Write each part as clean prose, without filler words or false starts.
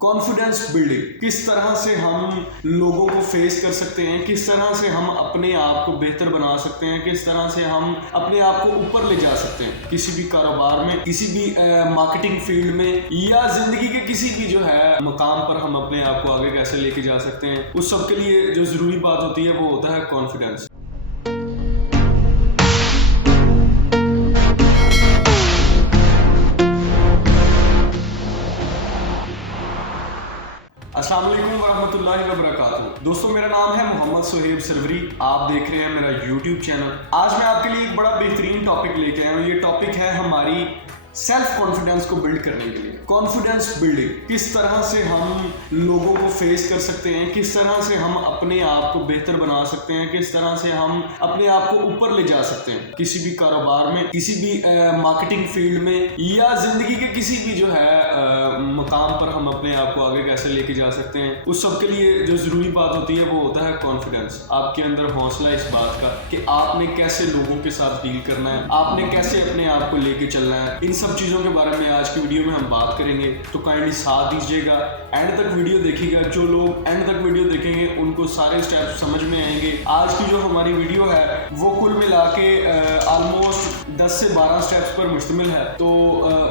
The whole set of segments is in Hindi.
कॉन्फिडेंस बिल्डिंग, किस तरह से हम लोगों को फेस कर सकते हैं, किस तरह से हम अपने आप को बेहतर बना सकते हैं, किस तरह से हम अपने आप को ऊपर ले जा सकते हैं किसी भी कारोबार में, किसी भी मार्केटिंग फील्ड में या जिंदगी के किसी भी जो है मुकाम पर हम अपने आप को आगे कैसे लेके जा सकते हैं। उस सब के लिए जो जरूरी बात होती है वो होता है कॉन्फिडेंस। अस्सलाम वालेकुम वरहमतुल्लाहि वबरकातुहू। दोस्तों, मेरा नाम है मोहम्मद सुहेब सरवरी। आप देख रहे हैं मेरा YouTube चैनल। आज मैं आपके लिए एक बड़ा बेहतरीन टॉपिक लेके आया हूँ। ये टॉपिक है हमारी सेल्फ कॉन्फिडेंस को बिल्ड करने के लिए। कॉन्फिडेंस बिल्डिंग, किस तरह से हम लोगों को फेस कर सकते हैं, किस तरह से हम अपने आप को बेहतर बना सकते हैं, किस तरह से हम अपने आप को ऊपर ले जा सकते हैं किसी भी कारोबार में, किसी भी मार्केटिंग फील्ड में या जिंदगी के किसी भी जो है मुकाम पर हम अपने आप को आगे कैसे लेके जा सकते हैं। उस सब के लिए जो जरूरी बात होती है वो होता है कॉन्फिडेंस। आपके अंदर हौसला इस बात का कि आपने कैसे लोगों के साथ डील करना है, आपने कैसे अपने आप को लेके चलना है। इन सब चीजों के बारे में आज की वीडियो में हम बात करेंगे, तो काइंडली साथ दीजिएगा, एंड तक वीडियो देखिएगा। जो लोग एंड तक वीडियो देखेंगे उनको सारे स्टेप्स समझ में आएंगे। आज की जो हमारी वीडियो है वो कुल मिला के ऑलमोस्ट 10 से 12 स्टेप्स पर मुश्तमिल है। तो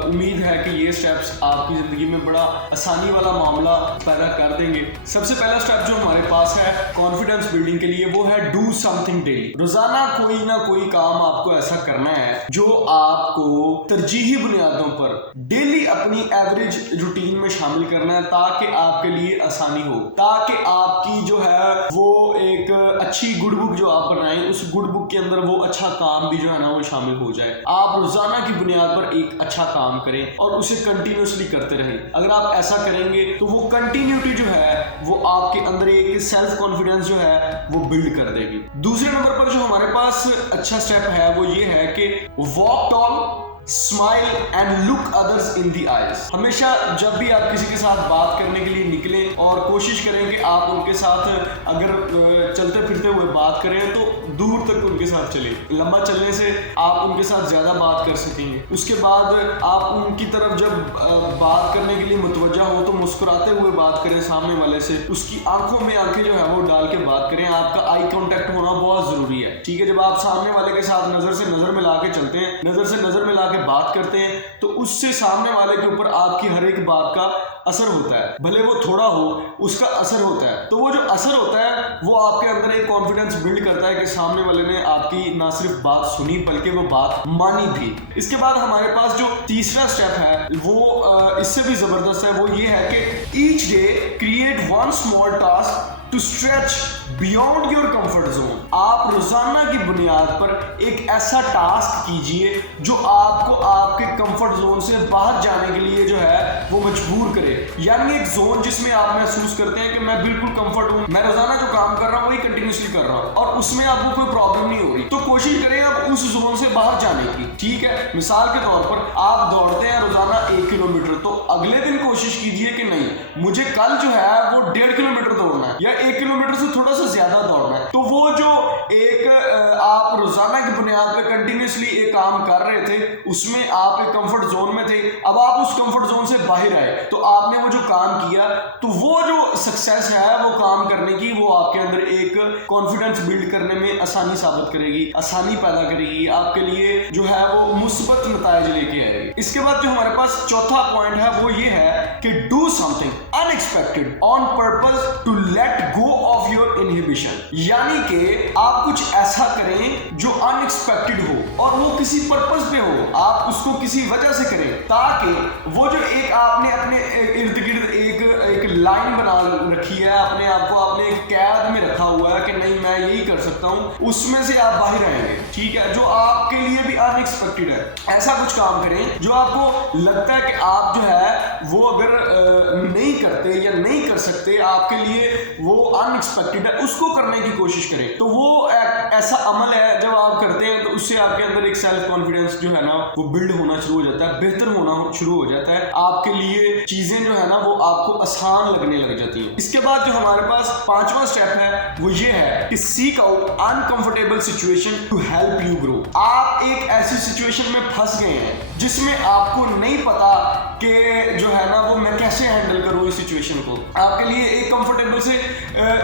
उम्मीद है कि ये स्टेप्स आपकी जिंदगी में बड़ा आसानी वाला मामला पैदा कर देंगे। सबसे पहला स्टेप जो हमारे पास है कॉन्फिडेंस बिल्डिंग के लिए वो है डू समथिंग डेली। रोजाना कोई ना कोई काम आपको ऐसा करना है जो आपको तरजीही बुनियादों पर डेली अपनी एवरेज रूटीन में शामिल करना है, ताकि आपके लिए आसानी हो, ताकि आपकी जो है वो एक अच्छी गुड बुक जो आप बनाएं उस गुड बुक के अंदर वो अच्छा काम भी जो है ना वो शामिल हो जाए। आप रोजाना की बुनियाद पर एक अच्छा काम करें और उसे कंटिन्यूसली करते रहें। अगर आप ऐसा करेंगे तो वो कंटिन्यूटी जो है वो आपके अंदर एक सेल्फ कॉन्फिडेंस जो है वो बिल्ड कर देगी। दूसरे नंबर पर जो हमारे पास अच्छा स्टेप है वो ये है कि walk tall, smile and look others in the eyes. हमेशा जब भी आप किसी के साथ बात करने के लिए निकलें और कोशिश करें कि आप उनके साथ अगर चलते फिरते हुए बात करें तो दूर तक उनके साथ चलें। लंबा चलने से आप उनके साथ ज्यादा बात कर सकेंगे। उसके बाद आप उनकी तरफ जब बात करने के लिए मुतवज्जा हो तो मुस्कुराते हुए बात करें सामने वाले से। उसकी आंखों में आंखें जो है वो डाल के बात करें। आपका आई कांटेक्ट होना बहुत जरूरी है, ठीक है। जब आप सामने वाले के साथ नजर से नजर मिला के चलते हैं, नजर से नजर मिला के बात करते हैं, तो उससे सामने वाले के ऊपर आपकी हर एक बात का असर होता है। भले वो थोड़ा हो, उसका असर होता है। तो वो जो असर होता है वो आपके अंदर एक कॉन्फिडेंस बिल्ड करता है कि सामने वाले ने आपकी ना सिर्फ बात सुनी बल्कि वो बात मानी भी। इसके बाद हमारे पास जो तीसरा स्टेप है वो इससे भी जबरदस्त है। वो ये है कि each day create one small task to stretch beyond your comfort zone. आप रोजाना की बुनियाद पर एक ऐसा टास्क कीजिए जो आपको आपके कंफर्ट जोन से बाहर जाने के लिए जो है वो मजबूर करे। यानी एक जोन जिसमें आप महसूस करते हैं कि मैं बिल्कुल कंफर्ट हूं, मैं रोजाना जो काम कर रहा हूं वही कंटिन्यूसली कर रहा हूं और उसमें आपको कोई प्रॉब्लम नहीं हो रही। तो कोशिश करें आप उस जोन से बाहर जाने की, ठीक है। मिसाल के तौर पर आप दौड़ते हैं रोजाना 1 किलोमीटर, तो अगले दिन कोशिश कीजिए कि नहीं, मुझे कल जो है वो 1.5 किलोमीटर दौड़ना है या 1 किलोमीटर से थोड़ा सा ज्यादा दौड़ना है। तो वो जो एक आप रोजाना की बुनियाद पे कंटिन्यूसली एक काम कर रहे थे उसमें आप एक कंफर्ट जोन में थे, अब आप उस कंफर्ट जोन से बाहर आए तो आपने वो जो काम किया, तो वो जो सक्सेस है वो काम करने की वो आपके अंदर एक कॉन्फिडेंस बिल्ड करने में आसानी साबित करेगी, आसानी पैदा करेगी, आपके लिए जो है वो मुस्बत नताइज लेके आएगी। इसके बाद जो हमारे पास चौथा पॉइंट है वो ये है कि do something unexpected on purpose to let go of your inhibition. यानी कि आप कुछ ऐसा करें जो अनएक्सपेक्टेड हो और वो किसी पर्पस पे हो, आप उसको किसी वजह से करें, ताकि वो जो एक आपने अपने इर्द गिर्द एक लाइन बना रखी है, अपने आप को आपने एक कैद में रखा हुआ है कि नहीं मैं यही कर सकता हूं, उसमें से आप बाहर आएंगे, ठीक है। जो आपके लिए भी अनएक्सपेक्टेड है, ऐसा कुछ काम करें जो आपको लगता है कि आप जो है वो अगर नहीं करते या नहीं कर सकते, आपके लिए वो अनएक्सपेक्टेड है, उसको करने की कोशिश करें। तो वो ऐसा अमल है जब आप करते हैं तो उससे आपके अंदर एक सेल्फ कॉन्फिडेंस जो है ना वो बिल्ड होना शुरू हो जाता है, बेहतर होना शुरू हो जाता है। आपके लिए चीजें जो है ना वो आपको आसान लगने लग जाती है। इसके बाद जो हमारे पास पांचवा स्टेप है वो ये है कि seek out uncomfortable situation to help you grow. आप एक ऐसी सिचुएशन में फंस गए हैं जिसमें आपको नहीं पता कि जो है ना वो मैं कैसे हैंडल करूँ इस सिचुएशन को। आपके लिए एक कंफर्टेबल से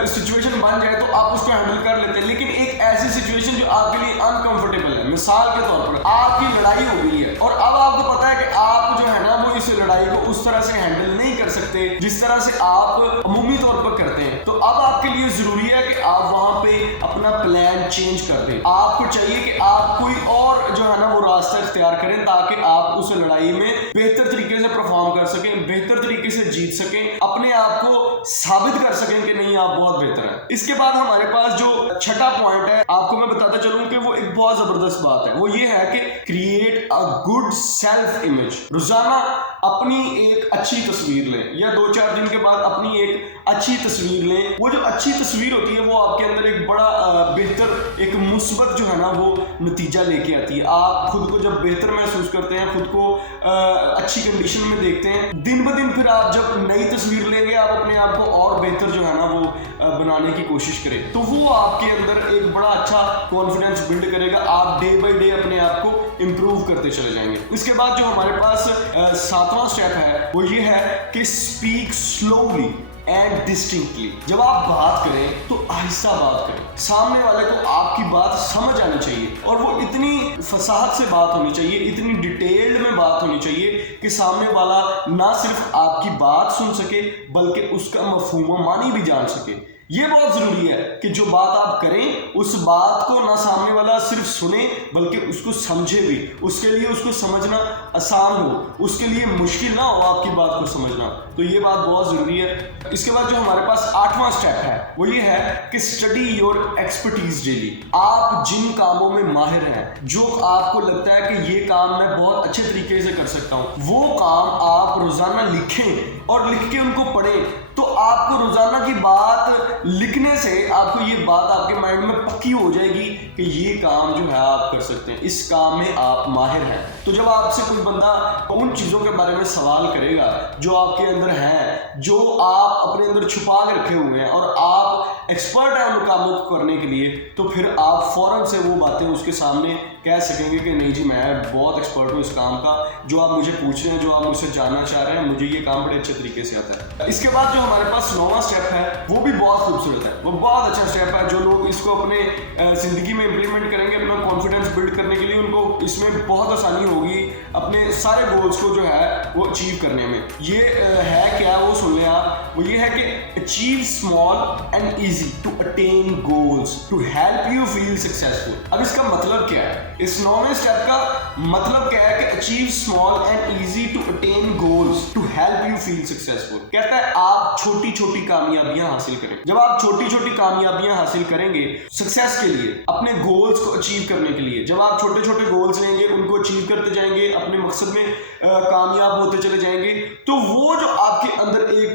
सिचुएशन बन जाए तो आप उसको हैंडल कर लेते हैं, लेकिन एक ऐसी सिचुएशन जो आपके लिए अनकंफर्टेबल है, मिसाल के तौर पर आपकी लड़ाई हो गई है और अब आपको पता है कि आप जो है ना वो इस लड़ाई को उस तरह से हैंडल नहीं कर सकते जिस तरह से आप अमूमी तौर पर करते हैं, तो अब आपके लिए जरूरी है कि आप वहां पे अपना प्लान चेंज कर दें। आपको चाहिए कि आप कोई और जो है ना वो रास्ता इख्तियार करें ताकि आप उस लड़ाई में बेहतर तरीके से परफॉर्म कर सकें, बेहतर तरीके से जीत सकें, अपने आप को साबित कर सकें कि नहीं आप बहुत बेहतर हैं। इसके बाद हमारे पास जो छठा पॉइंट है, आपको मैं बताता चलूं कि वो एक बहुत जबरदस्त बात है, वो ये है कि create a good self image. रोजाना अपनी एक अच्छी तस्वीर लें या 2-4 दिन के बाद अपनी एक अच्छी तस्वीर लें। वो जो अच्छी तस्वीर होती है वो आपके अंदर एक बड़ा बेहतर एक मुस्बत जो है ना वो नतीजा लेके आती है। आप खुद को जब बेहतर महसूस करते हैं, खुद को अच्छी कंडीशन में देखते हैं, दिन ब दिन फिर आप जब नई तस्वीर लेंगे आप अपने आप को और बेहतर जो है ना वो बनाने की कोशिश करें, तो वो आपके अंदर एक बड़ा अच्छा कॉन्फिडेंस बिल्ड करेगा। आप डे बाय डे अपने आप को इम्प्रूव करते चले जाएंगे। इसके बाद जो हमारे पास 7वां स्टेप है वो ये है कि स्पीक स्लोली एंड डिस्टिंक्टली। जब आप बात करें तो आहिस्ता बात करें, सामने वाले को आपकी बात समझ आनी चाहिए और वो इतनी फसाहत से बात होनी चाहिए, इतनी डिटेल्ड में बात होनी चाहिए कि सामने वाला ना सिर्फ आपकी बात सुन सके बल्कि उसका मफहूम मानी भी जान सके। ये बहुत जरूरी है कि जो बात आप करें उस बात को ना सामने वाला सिर्फ सुने बल्कि उसको समझे भी, उसके लिए उसको समझना आसान हो, उसके लिए मुश्किल ना हो आपकी बात को समझना। तो ये बात बहुत जरूरी है। इसके बाद जो हमारे पास 8वां स्टेप है वो ये है कि स्टडी योर एक्सपर्टीज डेली। आप जिन कामों में माहिर हैं, जो आपको लगता है कि ये काम मैं बहुत अच्छे तरीके से कर सकता हूँ, वो काम आप रोजाना लिखें और लिख के उनको पढ़ें। तो आपको रोजाना की बात लिखने से आपको ये बात आपके माइंड में पक्की हो जाएगी कि ये काम जो है आप कर सकते हैं, इस काम में आप माहिर हैं। तो जब आपसे कोई बंदा उन चीजों के बारे में सवाल करेगा जो आपके अंदर है, जो आप अपने अंदर छुपा के रखे हुए हैं और आप एक्सपर्ट हैं उन कामों को करने के लिए, तो फिर आप फौरन से वो बातें उसके सामने कह सकेंगे कि नहीं जी मैं बहुत एक्सपर्ट हूँ इस काम का, जो आप मुझे पूछ रहे हैं, जो आप मुझसे जानना चाह रहे हैं, मुझे ये काम बड़े अच्छे तरीके से आता है। इसके बाद जो हमारे पास 9वां स्टेप है वो भी बहुत खूबसूरत है, वो बहुत अच्छा स्टेप है। जो लोग इसको अपने जिंदगी में इंप्लीमेंट करेंगे अपना कॉन्फिडेंस बिल्ड करने के लिए, उनको इसमें बहुत आसानी होगी अपने सारे गोल्स को जो है वो अचीव करने में। ये है क्या, वो सुन लें आप। वो ये है कि achieve small and easy to attain goals to help you feel successful. अब इसका मतलब क्या है? इस 9वें स्टेप का मतलब क्या है कि achieve small and easy to attain goals to help you feel successful. कहता है आप छोटी छोटी कामयाबियां हासिल करें। जब आप छोटी छोटी कामयाबियां हासिल करेंगे सक्सेस के लिए, अपने गोल्स को अचीव करने के लिए, जब आप छोटे छोटे गोल्स लेंगे, उनको अचीव करते जाएंगे, अपने मकसद में कामयाब होते चले जाएंगे, तो वो जो आपके अंदर एक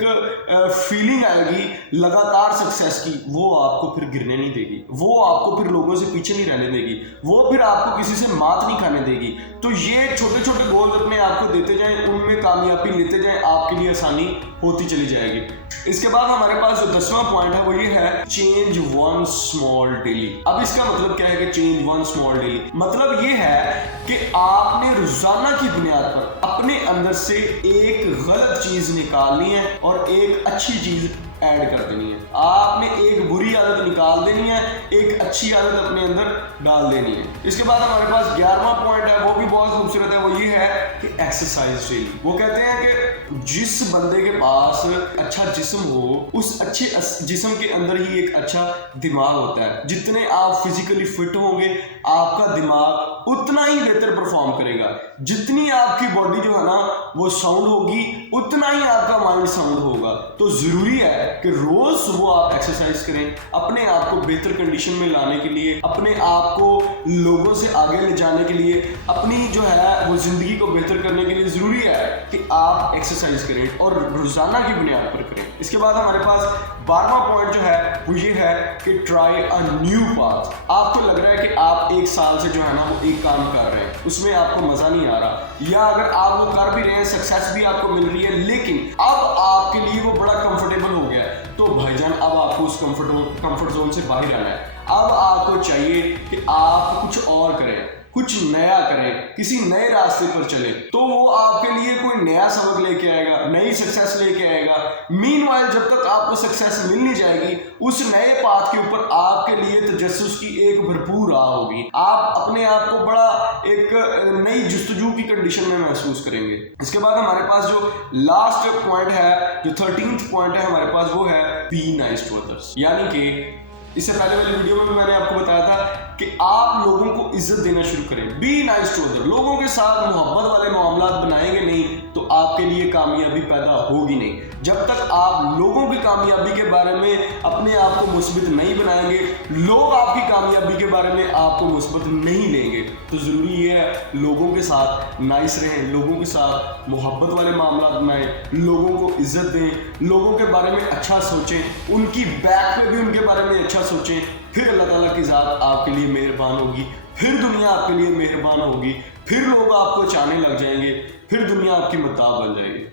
फीलिंग आएगी लगातार सक्सेस की, वो आपको फिर गिरने नहीं देगी, वो आपको फिर लोगों से पीछे नहीं रहने देगी, वो फिर आपको किसी से मात नहीं खाने देगी। तो ये छोटे छोटे गोल्स अपने आप को देते जाएं, उनमें कामयाबी लेते जाएं, आपके लिए आसानी होती चली जाएगी। इसके बाद हमारे पास जो 10वां पॉइंट है वो ये है चेंज वन स्मॉल डेली। अब इसका मतलब क्या है कि चेंज वन स्मॉल डेली? मतलब ये है कि आपने रोजाना की बुनियाद पर अपने अंदर से एक गलत चीज निकालनी है और एक अच्छी चीज ऐड कर देनी है। आपने एक बुरी आदत निकाल देनी है, एक अच्छी आदत अपने अंदर डाल देनी है। इसके बाद हमारे पास 11वां पॉइंट है, वो भी बहुत खूबसूरत है। वो ये है कि एक्सरसाइज डेली। वो कहते हैं कि जिस बंदे के पास अच्छा जिस्म हो, उस अच्छे जिस्म के अंदर ही एक अच्छा दिमाग होता है। जितने आप फिजिकली फिट होंगे, आपका दिमाग उतना ही बेहतर परफॉर्म करेगा। जितनी आपकी बॉडी जो है ना वो साउंड होगी, उतना ही आपका माइंड साउंड होगा। तो जरूरी है कि रोज सुबह आप एक्सरसाइज करें, अपने आप को बेहतर कंडीशन में लाने के लिए, अपने आप को लोगों से आगे ले जाने के लिए, अपनी जो है वो जिंदगी को बेहतर करने के लिए जरूरी है कि आप एक्सरसाइज करें और रोजाना की बुनियाद पर करें। इसके बाद हमारे पास 12वां पॉइंट जो है वो ये है कि ट्राई अ न्यू पाथ। आपको लग रहा है कि आप 1 साल से जो है ना वो एक काम कर रहे हैं, उसमें आपको मजा नहीं आ रहा, या अगर आप वो कर भी रहे हैं, सक्सेस भी आपको मिल रही है, लेकिन अब आपके लिए वो बड़ा कंफर्टेबल हो गया है, तो भाईजान अब आपको उस कंफर्ट जोन से बाहर आना है। अब आपको चाहिए कि आप कुछ और करें। कुछ नया करें, किसी नए रास्ते पर चले, तो वो आपके लिए कोई नया सबक लेके आएगा, नई सक्सेस लेके आएगा। मीनवाइल जब तक आपको सक्सेस मिल नहीं जाएगी, उस नए पाथ के ऊपर आपके लिए तजस्सुस की एक भरपूर राह होगी। आप अपने आप को बड़ा एक नई जुस्तजू की कंडीशन में महसूस करेंगे। इसके बाद हमारे पास जो लास्ट पॉइंट है, जो 13th पॉइंट है हमारे पास, वो है बी नाइस टू अदर्स। यानी कि इससे पहले वाली वीडियो में भी मैंने आपको बताया था कि आप लोगों को इज्जत देना शुरू करें। बी नाइस टू अदर, लोगों के साथ मोहब्बत वाले मामला बनाएंगे नहीं तो आपके लिए कामयाबी पैदा होगी नहीं। जब तक आप लोगों की कामयाबी के बारे में अपने आप को मुस्बित नहीं बनाएंगे, लोग आपकी कामयाबी के बारे में आपको मुस्बित नहीं लेंगे। तो ज़रूरी ये है लोगों के साथ नाइस रहें, लोगों के साथ मोहब्बत वाले मामला बनाएं, लोगों को इज्जत दें, लोगों के बारे में अच्छा सोचें, उनकी बैक पे भी उनके बारे में अच्छा सोचें। फिर अल्लाह ताला की ज़ात आपके लिए मेहरबान होगी, फिर दुनिया आपके लिए मेहरबान होगी, फिर लोग आपको चाहने लग जाएंगे, फिर दुनिया आपकी मताब बन जाएगी।